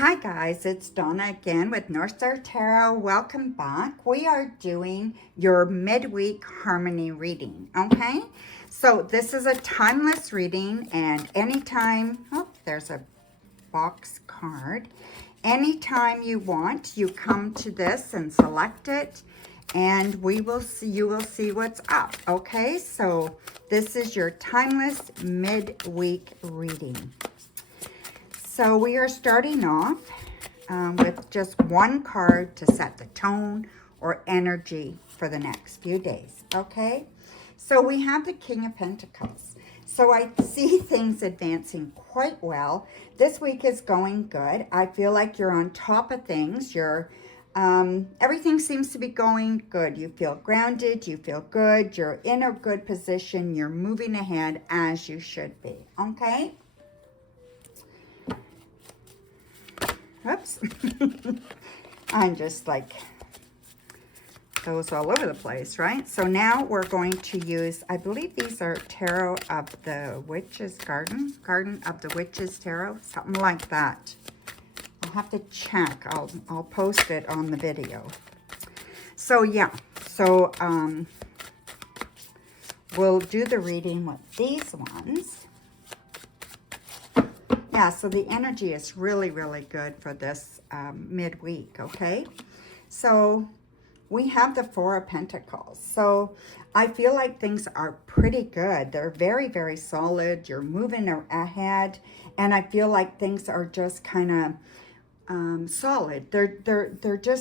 Hi guys, it's Donna again with Northstar Tarot. Welcome back. We are doing your midweek harmony reading, okay? So this is a timeless reading, and anytime, oh, there's a box card. Anytime you want, you come to this and select it, and you will see what's up, okay? So this is your timeless midweek reading. So we are starting off with just one card to set the tone or energy for the next few days, okay? So we have the King of Pentacles. So I see things advancing quite well. This week is going good. I feel like you're on top of things. Everything seems to be going good. You feel grounded, you feel good, you're in a good position, you're moving ahead as you should be, okay? Oops. I'm just like those all over the place, right? So now we're going to use, I believe these are Tarot of the Witches Garden of the Witches Tarot, something like that. I'll have to check. I'll post it on the video. So yeah, so we'll do the reading with these ones. Yeah, so the energy is really, really good for this midweek, okay? So we have the Four of Pentacles. So I feel like things are pretty good. They're very, very solid. You're moving ahead. And I feel like things are just kind of solid. They're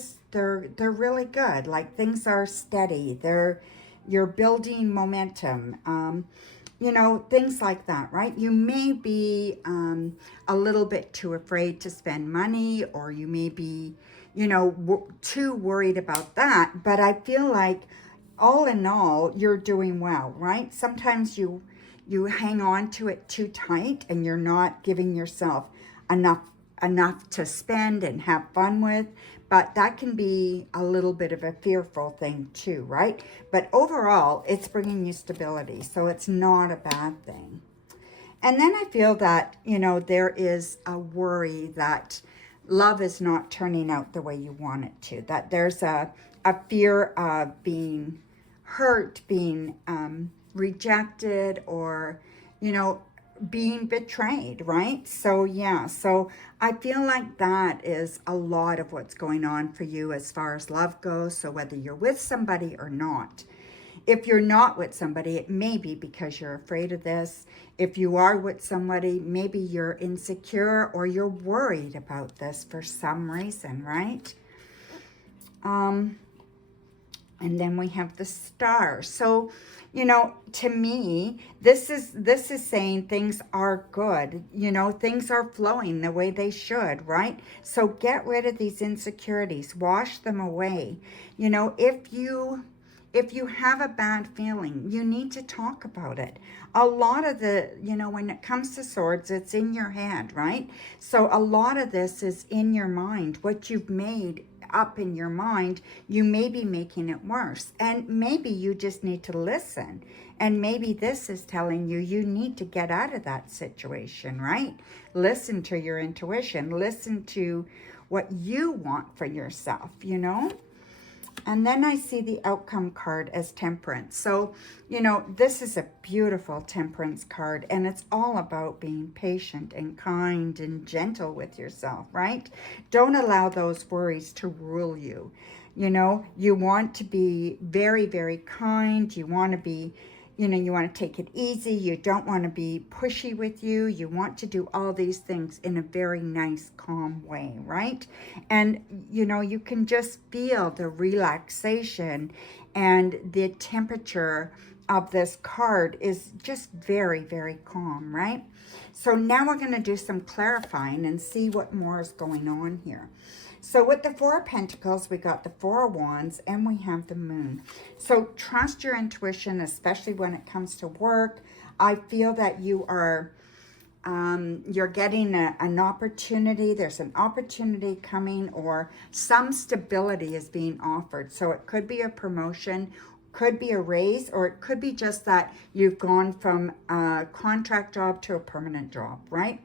really good. Like things are steady. You're building momentum. You know, things like that, right? You may be a little bit too afraid to spend money, or you may be, you know, too worried about that. But I feel like all in all, you're doing well, right? Sometimes you hang on to it too tight and you're not giving yourself enough to spend and have fun with. But that can be a little bit of a fearful thing too, right? But overall, it's bringing you stability, so it's not a bad thing. And then I feel that, you know, there is a worry that love is not turning out the way you want it to, that there's a fear of being hurt, being rejected, or, you know, being betrayed, right? So yeah, so I feel like that is a lot of what's going on for you as far as love goes. So whether you're with somebody or not, if you're not with somebody, it may be because you're afraid of this. If you are with somebody, maybe you're insecure or you're worried about this for some reason, right? And then we have the Star. So, you know, to me, this is saying things are good. You know, things are flowing the way they should, right? So get rid of these insecurities. Wash them away. You know, if you have a bad feeling, you need to talk about it. A lot of the, you know, when it comes to swords, it's in your head, right? So a lot of this is in your mind. What you've made up in your mind, you may be making it worse. And maybe you just need to listen. And maybe this is telling you you need to get out of that situation, right? Listen to your intuition. Listen to what you want for yourself, you know? And then I see the outcome card as Temperance. So, you know, this is a beautiful Temperance card, and it's all about being patient and kind and gentle with yourself, right? Don't allow those worries to rule you. You know, you want to be very, very kind. You want to be, you know, you want to take it easy. You don't want to be pushy with you. You want to do all these things in a very nice, calm way, right? And, you know, you can just feel the relaxation, and the temperature of this card is just very, very calm, right? So now we're going to do some clarifying and see what more is going on here. So with the Four of Pentacles, we got the Four of Wands, and we have the Moon. So trust your intuition, especially when it comes to work. I feel that you are, you're getting an opportunity. There's an opportunity coming, or some stability is being offered. So it could be a promotion, could be a raise, or it could be just that you've gone from a contract job to a permanent job, right?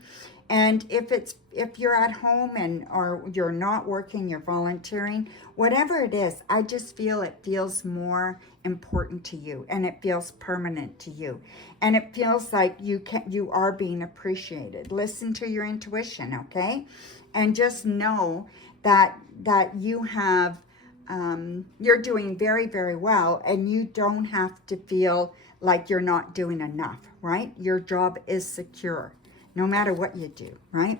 And if you're at home and or you're not working, you're volunteering, whatever it is, I just feel it feels more important to you, and it feels permanent to you, and it feels like you are being appreciated. Listen to your intuition, okay? And just know that you have you're doing very, very well, and you don't have to feel like you're not doing enough, right? Your job is secure no matter what you do, right?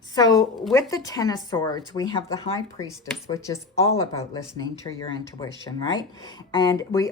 So with the Ten of Swords, we have the High Priestess, which is all about listening to your intuition, right? And we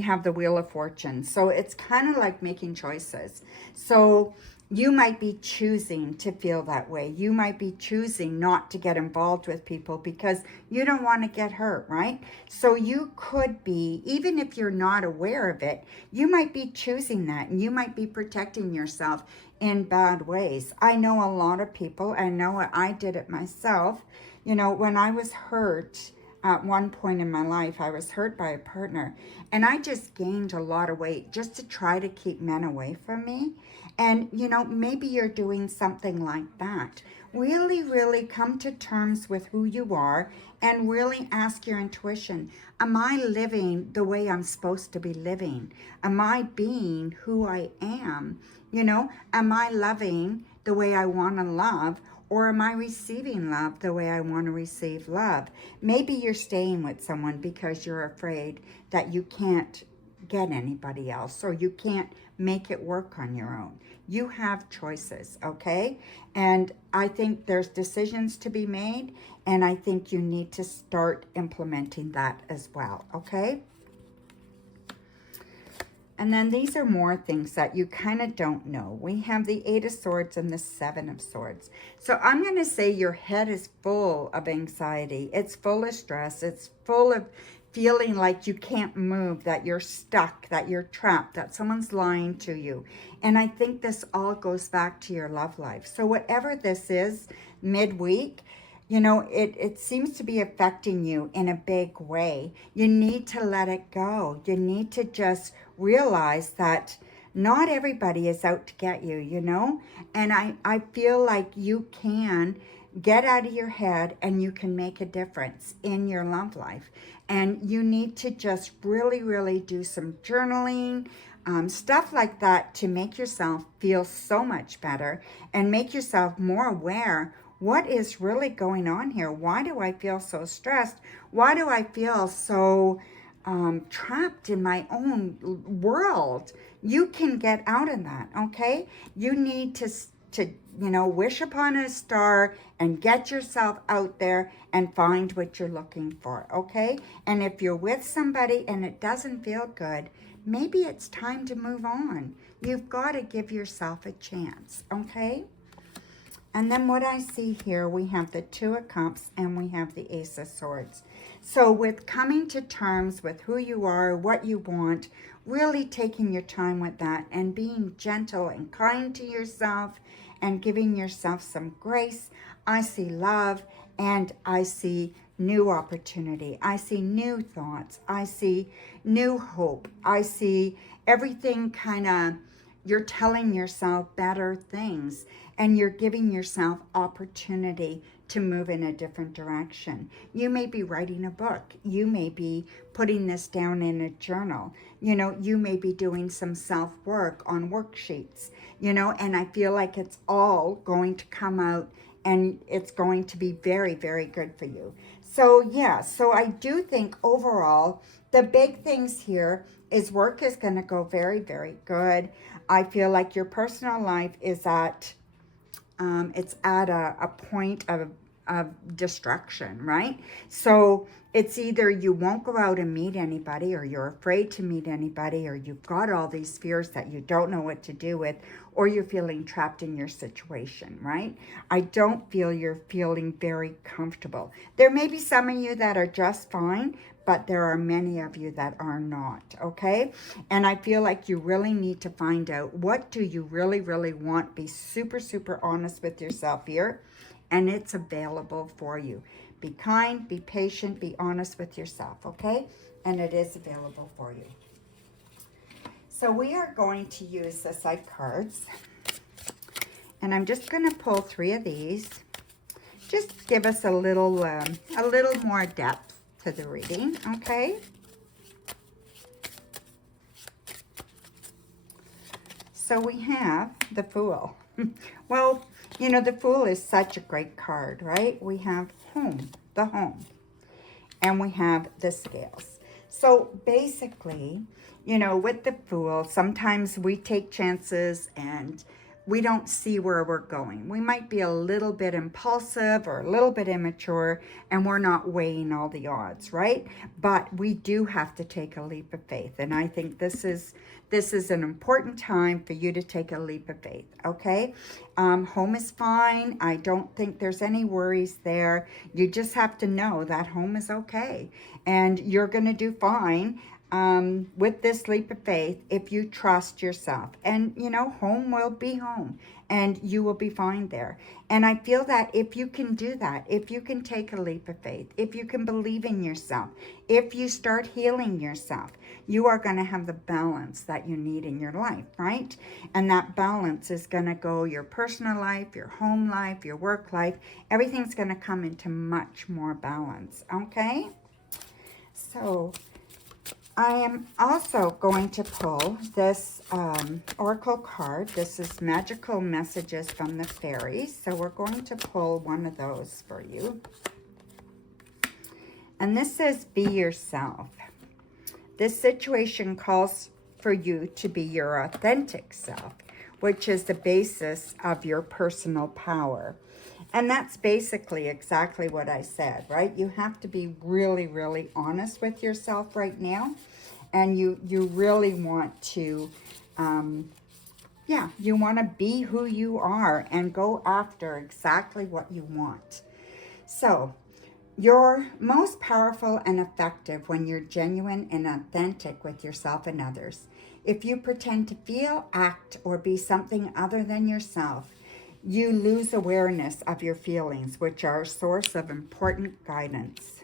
have the Wheel of Fortune. So it's kind of like making choices. So you might be choosing to feel that way. You might be choosing not to get involved with people because you don't want to get hurt, right? So you could be, even if you're not aware of it, you might be choosing that, and you might be protecting yourself in bad ways. I know a lot of people, I know I did it myself. You know, when I was hurt at one point in my life, I was hurt by a partner, and I just gained a lot of weight just to try to keep men away from me. And, you know, maybe you're doing something like that. Really, really come to terms with who you are and really ask your intuition. Am I living the way I'm supposed to be living? Am I being who I am? You know, am I loving the way I want to love? Or am I receiving love the way I want to receive love? Maybe you're staying with someone because you're afraid that you can't get anybody else, or you can't make it work on your own. You have choices, okay? And I think there's decisions to be made, and I think you need to start implementing that as well, okay? And then these are more things that you kind of don't know. We have the Eight of Swords and the Seven of Swords. So I'm going to say your head is full of anxiety. It's full of stress. It's full of feeling like you can't move, that you're stuck, that you're trapped, that someone's lying to you. And I think this all goes back to your love life. So whatever this is, midweek, you know, it seems to be affecting you in a big way. You need to let it go. You need to just realize that not everybody is out to get you, you know? And I feel like you can get out of your head and you can make a difference in your love life. And you need to just really, really do some journaling, stuff like that, to make yourself feel so much better and make yourself more aware. What is really going on here? Why do I feel so stressed? Why do I feel so trapped in my own world? You can get out of that, okay? You need to you know, wish upon a star and get yourself out there and find what you're looking for, okay? And if you're with somebody and it doesn't feel good, maybe it's time to move on. You've got to give yourself a chance, okay? And then what I see here, we have the Two of Cups and we have the Ace of Swords. So with coming to terms with who you are, what you want, really taking your time with that and being gentle and kind to yourself and giving yourself some grace, I see love and I see new opportunity. I see new thoughts. I see new hope. I see everything kind of, you're telling yourself better things and you're giving yourself opportunity to move in a different direction. You may be writing a book. You may be putting this down in a journal. You know, you may be doing some self-work on worksheets, you know, and I feel like it's all going to come out and it's going to be very, very good for you. So yeah, so I do think overall, the big things here is work is going to go very, very good. I feel like your personal life is at, it's at a point of destruction, right? So it's either you won't go out and meet anybody, or you're afraid to meet anybody, or you've got all these fears that you don't know what to do with, or you're feeling trapped in your situation, right? I don't feel you're feeling very comfortable. There may be some of you that are just fine, but there are many of you that are not, okay? And I feel like you really need to find out, what do you really, really want? Be super, super honest with yourself here, and it's available for you. Be kind, be patient, be honest with yourself, okay? And it is available for you. So we are going to use the side cards. And I'm just going to pull 3 of these. Just give us a little more depth to the reading, okay? So we have the Fool. Well, you know, the Fool is such a great card, right? We have home, the home, and we have the Scales. So basically, you know, with the Fool, sometimes we take chances and we don't see where we're going. We might be a little bit impulsive or a little bit immature, and we're not weighing all the odds, right? But we do have to take a leap of faith. And I think this is an important time for you to take a leap of faith, okay? Home is fine. I don't think there's any worries there. You just have to know that home is okay. And you're going to do fine with this leap of faith if you trust yourself. And, you know, home will be home. And you will be fine there. And I feel that if you can do that, if you can take a leap of faith, if you can believe in yourself, if you start healing yourself, you are going to have the balance that you need in your life, right? And that balance is going to go your personal life, your home life, your work life. Everything's going to come into much more balance, okay? So I am also going to pull this oracle card. This is magical messages from the fairies. So we're going to pull one of those for you. And this says, be yourself. This situation calls for you to be your authentic self, which is the basis of your personal power. And that's basically exactly what I said, right? You have to be really, really honest with yourself right now. And you really want to, you want to be who you are and go after exactly what you want. So you're most powerful and effective when you're genuine and authentic with yourself and others. If you pretend to feel, act, or be something other than yourself, you lose awareness of your feelings, which are a source of important guidance.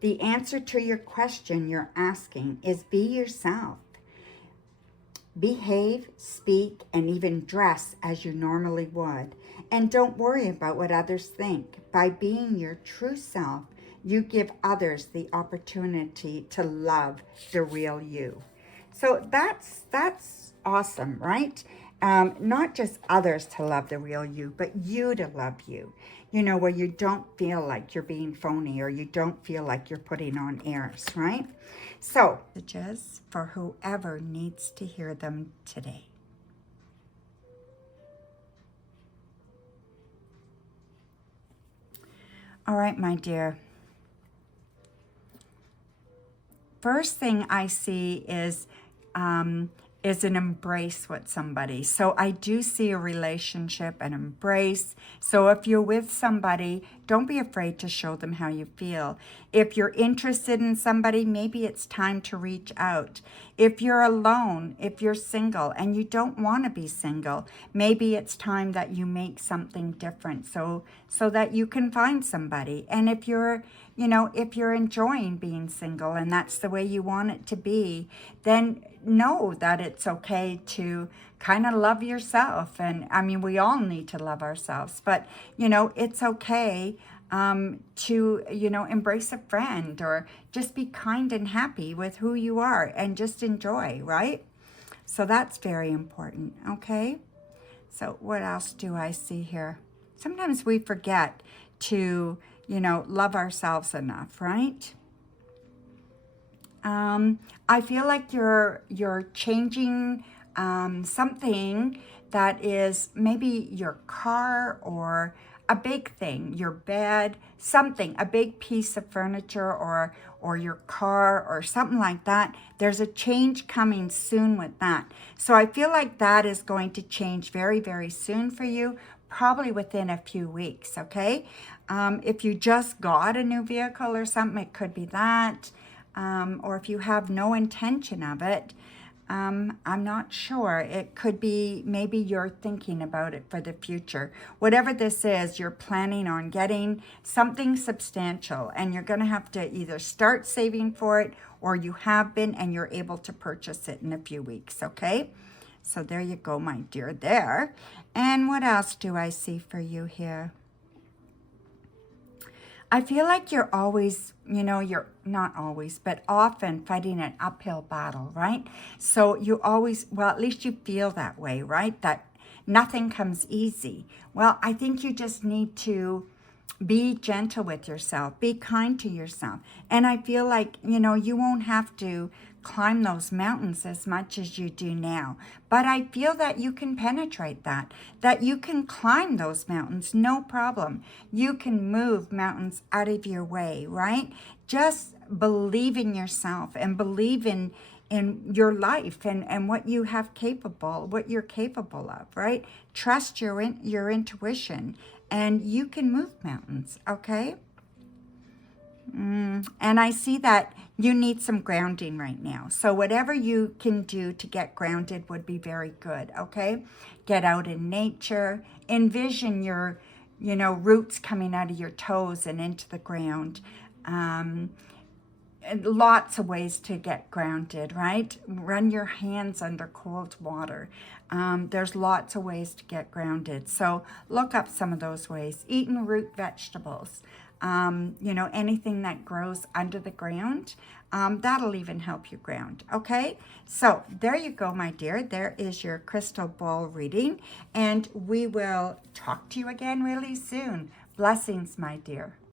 The answer to your question you're asking is be yourself. Behave, speak, and even dress as you normally would. And don't worry about what others think. By being your true self, you give others the opportunity to love the real you. So that's awesome, right? Not just others to love the real you, but you to love you. You know, where you don't feel like you're being phony or you don't feel like you're putting on airs, right? So, messages for whoever needs to hear them today. All right, my dear. First thing I see is an embrace with somebody. So I do see a relationship, an embrace. So if you're with somebody, don't be afraid to show them how you feel. If you're interested in somebody, maybe it's time to reach out. If you're alone, if you're single and you don't want to be single, maybe it's time that you make something different so that you can find somebody. And if you're enjoying being single and that's the way you want it to be, then know that it's okay to kind of love yourself. And I mean, we all need to love ourselves, but it's okay to embrace a friend or just be kind and happy with who you are and just enjoy, right? So that's very important. Okay, so what else do I see here? Sometimes we forget to love ourselves enough, right? I feel like you're changing something that is maybe your car or a big thing, your bed, something, a big piece of furniture or your car or something like that. There's a change coming soon with that. So I feel like that is going to change very, very soon for you, probably within a few weeks, okay? If you just got a new vehicle or something, it could be that. Or if you have no intention of it, I'm not sure. It could be maybe you're thinking about it for the future. Whatever this is, you're planning on getting something substantial and you're going to have to either start saving for it or you have been and you're able to purchase it in a few weeks, okay? So there you go, my dear, there. And what else do I see for you here? I feel like you're always, you're not always, but often fighting an uphill battle, right? So you always, well, at least you feel that way, right? That nothing comes easy. Well, I think you just need to be gentle with yourself, be kind to yourself. And I feel like, you won't have to climb those mountains as much as you do now. But I feel that you can penetrate that you can climb those mountains, no problem. You can move mountains out of your way, right? Just believe in yourself and believe in your life and what you have what you're capable of, right? Trust your intuition, and you can move mountains, okay? And I see that you need some grounding right now. So whatever you can do to get grounded would be very good, okay? Get out in nature. Envision your, roots coming out of your toes and into the ground. And lots of ways to get grounded, right? Run your hands under cold water. There's lots of ways to get grounded. So look up some of those ways. Eating root vegetables, anything that grows under the ground, that'll even help you ground, okay? So there you go, my dear. There is your crystal ball reading, and we will talk to you again really soon. Blessings, my dear.